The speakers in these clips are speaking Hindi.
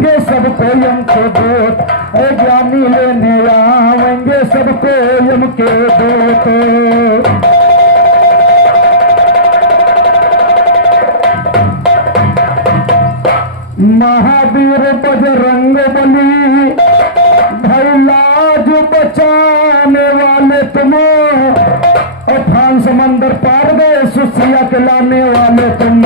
आवेंगे सबको यम के दूत, ज्ञानी लेने आवेंगे सबको यम के दूत। महावीर बजरंग बली भैला जो बचाने वाले तुम, अफान समंदर पार गए सुसिया के लाने वाले तुम।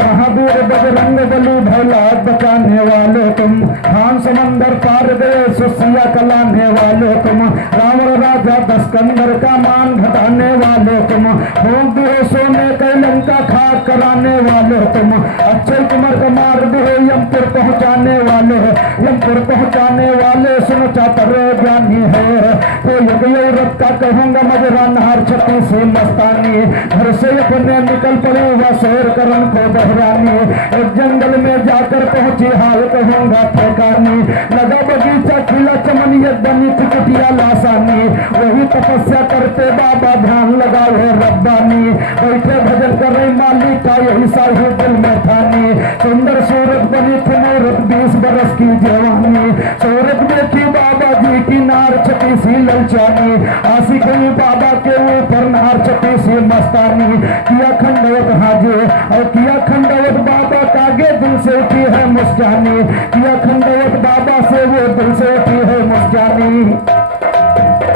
महावीर बजरंग बली भैला बचाने वाले तुम, खान समंदर पार गए सुसिया का लाने वाले तुम। रावण राजा दस्कंदर का मान घटाने वाले तुम, भोग दिए सोने के लंका खाक कराने वाले तुम। अक्षय कुमार को मार दिए यमपुर पहुंचाने वाले, यमपुर पहुंचाने वाले सुन चातर ज्ञानी है। तो यज्ञ का कहूंगा मजरा नहार छत्ती से मस्तानी, घर से अपने निकल पड़े हुआ शेर करण को बहरानी। एक जंगल में जाकर पहुंची हाल कहूंगा ठेकानी, लगा बगीचा खिला चमन यज्ञनी कुटिया लासानी। वही तपस्या करते बाबा ध्यान लगाए रब्बानी, बैठे भजन कर रही मालिक का यही साही दिल में ठानी। सुंदर सूरत बनी थी मूरत 20 बरस की जवानी, सूरत देखी बाबा जी की नार छटी सी ललचानी। आशिक हुई बाबा के ऊपर नार छटी सी मस्तानी। किया खंडवत हाजे और किया खंडवत बाबा कागे दिल से उठी है मुस्कानी, किया खंडवत बाबा से वो दिल से उठी है मुस्कानी।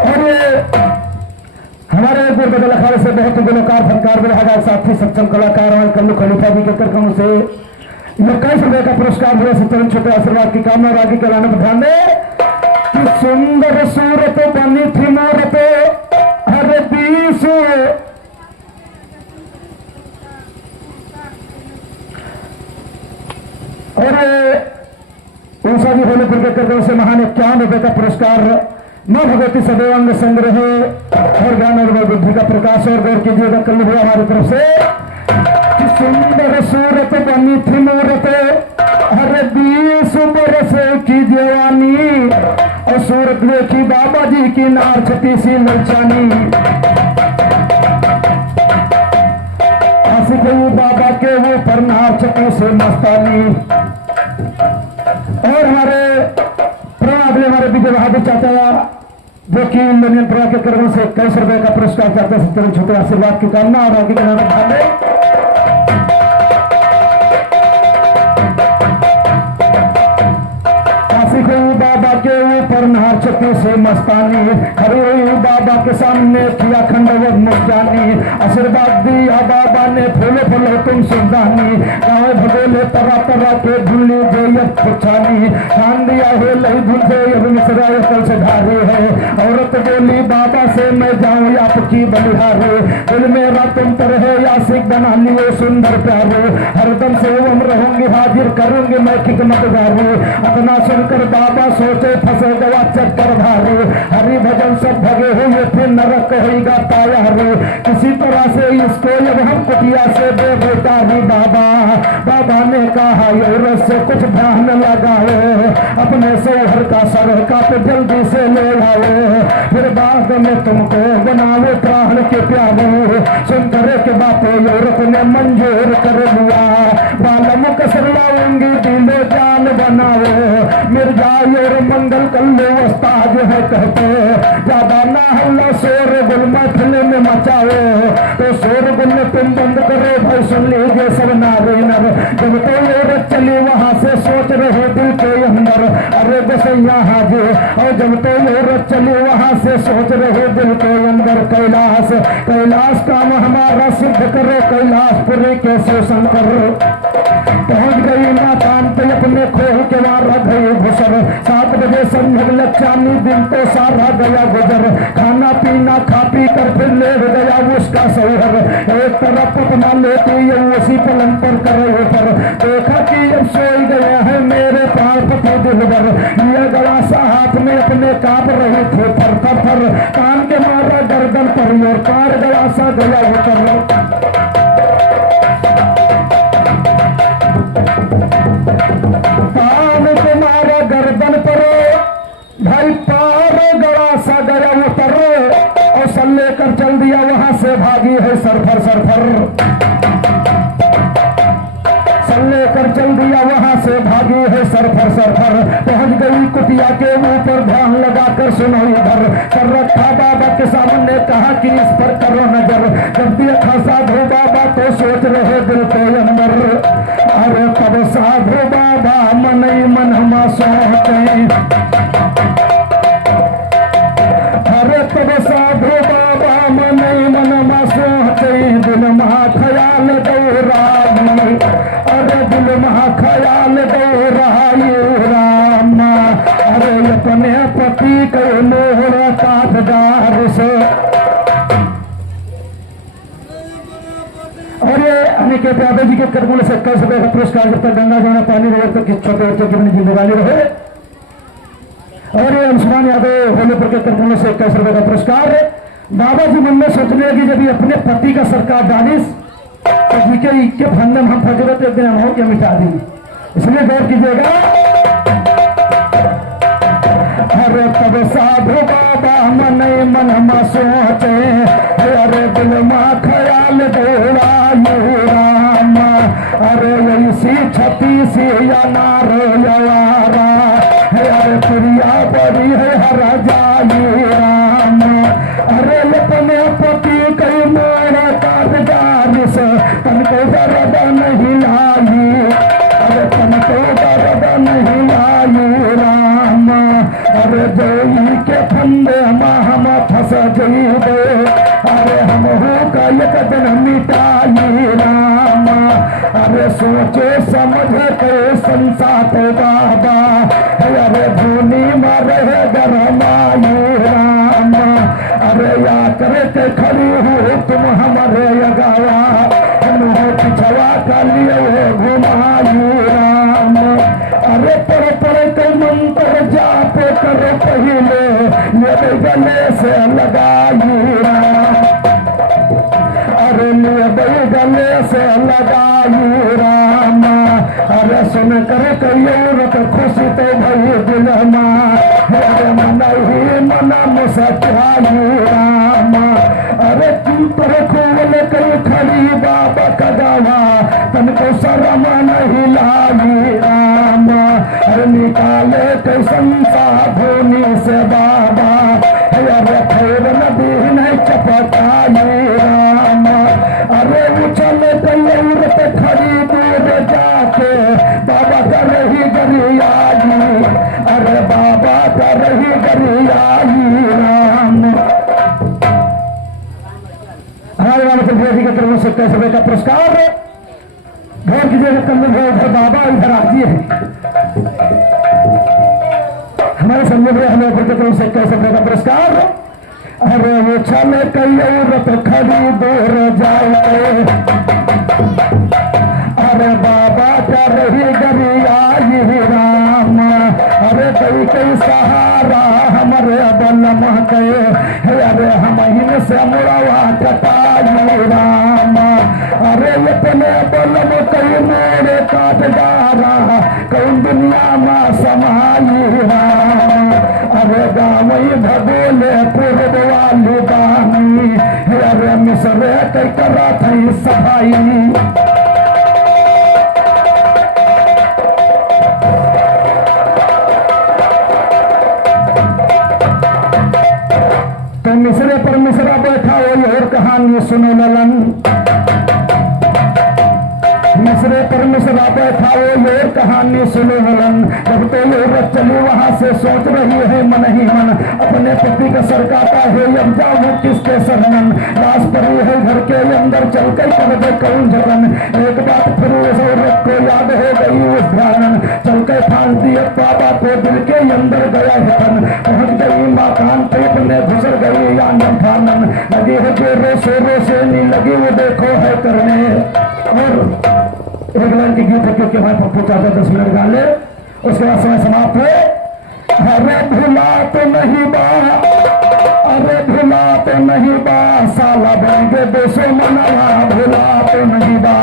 और हमारे गुरबदल अखाड़े से बहुत गुलकार फनकार बिरहादार साथी सक्षम कलाकार और कल्लू खलीफा जी के करकम से ये 21 रुपए का पुरस्कार हुआ से चरण छोटे आशीर्वाद की कामना और आगे के लाने पर ध्यान दे कि सुंदर सूरत बनी थी मूरत हर बीस, और ऊषा जी होलीपुर के करकम से महान 51 रुपए का पुरस्कार मां भगवती सदैवांग संग्रह और ज्ञान और बुद्धि का प्रकाश और गौर कीजिएगा कल हुआ हमारी तरफ से कि सुंदर सूरत बनी थी मूरत हर 20 बरस की जवानी, और सूरत देखी बाबा जी की नार छती सी ललचानी। आशिक बाबा के वो पर नार छती से मस्तानी। और हमारे अगले हमारे विजय बहादुर चाचा जो कि इंडियन प्रा के कर्मों से 21 रुपए का पुरस्कार चाहते हैं, छोटे आशीर्वाद की कामना और आगे के नाम भाले बाबा के ऊपर नार छती से मस्तानी। खड़ी हुई बाबा के सामने किया खंडवत मुस्कानी। आशीर्वाद दिया बाबा ने फूले फूले तुम सुल्तानी, गाँव भगोले तरह तरह के धुली जयत पुछानी। खान दिया है लही धुल से अब मिश्रा कल से ढारी है, औरत बोली बाबा से मैं जाऊँ आपकी बलिहारी। दिल मेरा तुम पर है यासिक बना लिए सुंदर प्यारे, हरदम से हम रहूंगी हाजिर करूंगी मैं खिदमत गारी। अपना सुनकर बाबा सोचे फंसे गवा चक्कर भारे, हरि भजन सब भगे हुए फिर नरक होगा पाया रे। किसी तरह से इसको अब हम कुटिया से दे बेटा ही बाबा। बाबा ने कहा ये से कुछ ध्यान लगाओ, अपने सोहर का सर का पे जल्दी से ले आओ, फिर बाद में तुमको बनाओ प्राण के प्यारे। सुनकर के बातें औरत ने मंजूर कर लिया, बालम कसर लाऊंगी दिलो जान बनाओ। मिर्जा और मंगल कल्लो उस्ताद है कहते, ज्यादा ना हल्ला शोर गुल महफिल में मचाओ। तो शोर गुल तुम बंद करो भाई, सुन लीजिए सब नारे नर। जब तो औरत चली वहां से सोच रहे दिल के अंदर, अरे बसैया हाजे। और जब तो औरत चली वहां से सोच रहे दिल के अंदर, कैलाश कैलाश काम हमारा सिद्ध करो, कैलाशपुरी के शोषण करो। पहुंच गई नाकाम पे अपने खोह के वारा गई घुसर, 7 बजे संभव लचानी दिन तो सारा गया गुजर। खाना पीना खा पी कर फिर ले गया उसका सौहर, एक तरफ अपना लेती है उसी पलंग पर करे ऊपर। देखा कि अब सोई गया है मेरे पार पति दिलबर, ये गला सा हाथ में अपने कांप रही थे थर थर थर। कान के मारा गर्दन पर और कार गला सा गया उतर। कान के मारा गर्दन पर भाई पार गड़ा सा गया उतर, और सल लेकर चल दिया वहां से भागी है सरफर सरफर। कान लगाकर सुनो इधर, कर रखा बाबा के सामने, कहा कि इस पर करो नजर। जब देखा साधु बाबा तो सोच रहे दिल के अंदर, अरे तब साधु बाबा मन ही मन हम सोचते, अरे तब साधु बाबा मन ही मन हम सोचते, दिल महा ख्याल दौराई, अरे दिल महा ख्याल दौराई राम, अरे अपने पति के मोहर काटदार से। और ये अनिकेत यादव जी के कर्मों से 21 रुपए का पुरस्कार, जब तक गंगा जमुना पानी रहे तक छोटे बच्चे की अपनी जिम्मेदारी रहे। और ये अंशुमान यादव होलीपुर के कर्मों से 21 रुपए का पुरस्कार। बाबा जी मन में सोचने लगी, जब ये अपने पति का सरकार डालिस तो जी के फंदे हम फजरत एक दिन हो के मिटा देंगे, इसलिए गौर कीजिएगा। अरे तब साधु बाबा मन मन में सोचे, अरे दिल में ख्याल दौड़ायु राम, अरे ऐसी छती सी अनार यवारा, अरे प्रिया बड़ी है हर जायु राम, अरे अपने पति कई मोरा काटदार से तनको दर्द नहीं आई, अरे तनको दर्द नहीं आई राम, अरे जोई के फंदे हम फंस जाइबे, अरे हम का एक दिन मिटाई राम, अरे सोचे समझ के संसात बाबा, अरे भूमि में रहे गरमाई राम, अरे या करके खड़ी हो तुम हमारे यगावा, हम पिछवा का लिए घुमाई राम, अरे पढ़ के मंत्र जाप करो पहले, ये गले से लगाई राम, अरे गले से लगाई राम, अरे सुन कर कयूरत खुशी तो भई दिल में, अरे मन ही मन मुस्कुराई राम, अरे तुम पर खोल कर खड़ी बाबा का गावा, तनको शर्म नहीं लाई राम, अरे निकाले के संसाधुनी से बाबा, अरे फिर नदी नहीं चपकाई राम, अरे उछल कयूरत खड़ी दूर जाके बाबा का रही गरियाई, अरे बाबा का रही गरियाई राम। हमारे वाले जी के तरफ से 21 रुपए का पुरस्कार। गौर कीजिएगा, कमल है उधर बाबा इधर आजी है। हमारे संजय भाई हमें की तरफ से 21 रुपए का पुरस्कार। अरे वो चले कयूरत खड़ी दूर जाए, अरे बाबा का रही गरियाई राम, अरे कई कई सहारा हमारे बलम के, अरे हम से मुड़वा कटाई राम, अरे अपने बलम कई मोरे काटदारा, कौन दुनिया में समाई राम, अरे गाँव भगोले पूर्व वाली बानी, अरे मिसरे कई करा थी सफाई। तो मिसरे पर मिसरा बैठा हो और कहानी सुनो ललन, मिसरे पर मिसरा बैठा हो और कहानी सुनो ललन, जब तो औरत चली वहां से सोच रही है मन ही मन, अपने पति का सर काटा है अब जाऊं किसके शरणन, लाश पड़ी है घर के अंदर चल कर कर दे कौन जगन, एक बात फिर उस औरत को याद हो गई उस ध्यानन, चल कर फांस दिए बाबा को दिल के अंदर गया हितन, पहुंच गई मकान पेट में घुसर गई आंगन फानन, लगी है जोरों शोरों से नहीं लगी वो देखो है करने। और एक लाइन की गीत है क्योंकि हमारे पप्पू चाचा 10 मिनट गा ले, उसके बाद समय समाप्त है। अरे भुला तो नहीं बा, अरे भुला तो नहीं बा, साला बनेंगे 200 मनवा, भुला तो नहीं बा,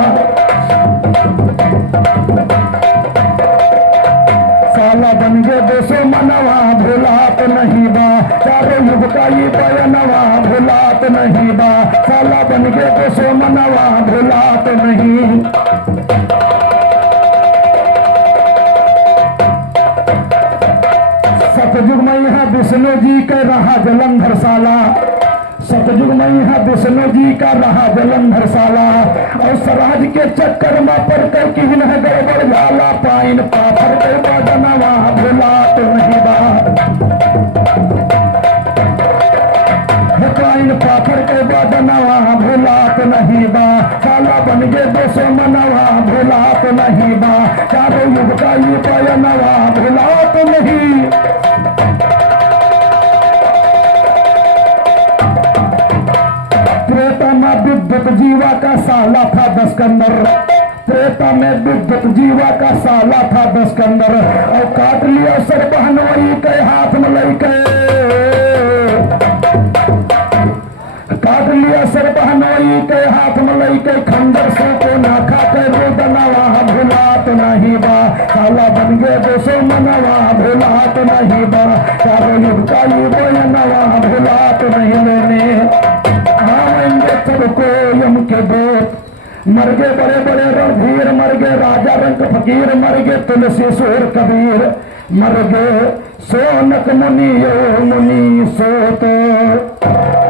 साला बनेंगे 200 मनवा, भुला तो नहीं बा, चारों युग का ये बयानवा, भुला तो नहीं बा, साला बनेंगे 200 मनवा, भुला तो नहीं। सतयुग में यहाँ विष्णु जी का रहा जलंधर साला, सतयुग में यहाँ विष्णु जी का रहा जलंधर साला। और सराज के चक्कर में पर कर की है गड़बड़ झाला, पाइन पाथर के बदनवा भूला तो नहीं बा, पाइन पाथर के बदनवा भूला तो नहीं बा, साला बन गए दोषो मनवा भूला तो नहीं बा, चारों युग का ये पयनवा भूला तो नहीं। त्रेता में विद्युत जीवा का साला था दस्कंदर, त्रेता में विद्युत जीवा का साला था दस्कंदर। और काट लिया सर बहनोई के हाथ में लेके, काट लिया सर बहनोई के हाथ में लेके, खंडर से को ना खा के रोदनवा भूला तो नहीं बा, साला बन गए दोषो मनवा भूला तो नहीं बा, चारों युग का ये बयनवा भूला तो नहीं लेने। सबको यम के दूत मर गए, बड़े बड़े रणधीर मर गए, राजा रंग फकीर मर गए, तुलसी सुर कबीर मर गए, सोनक मुनि यो मुनि सोत।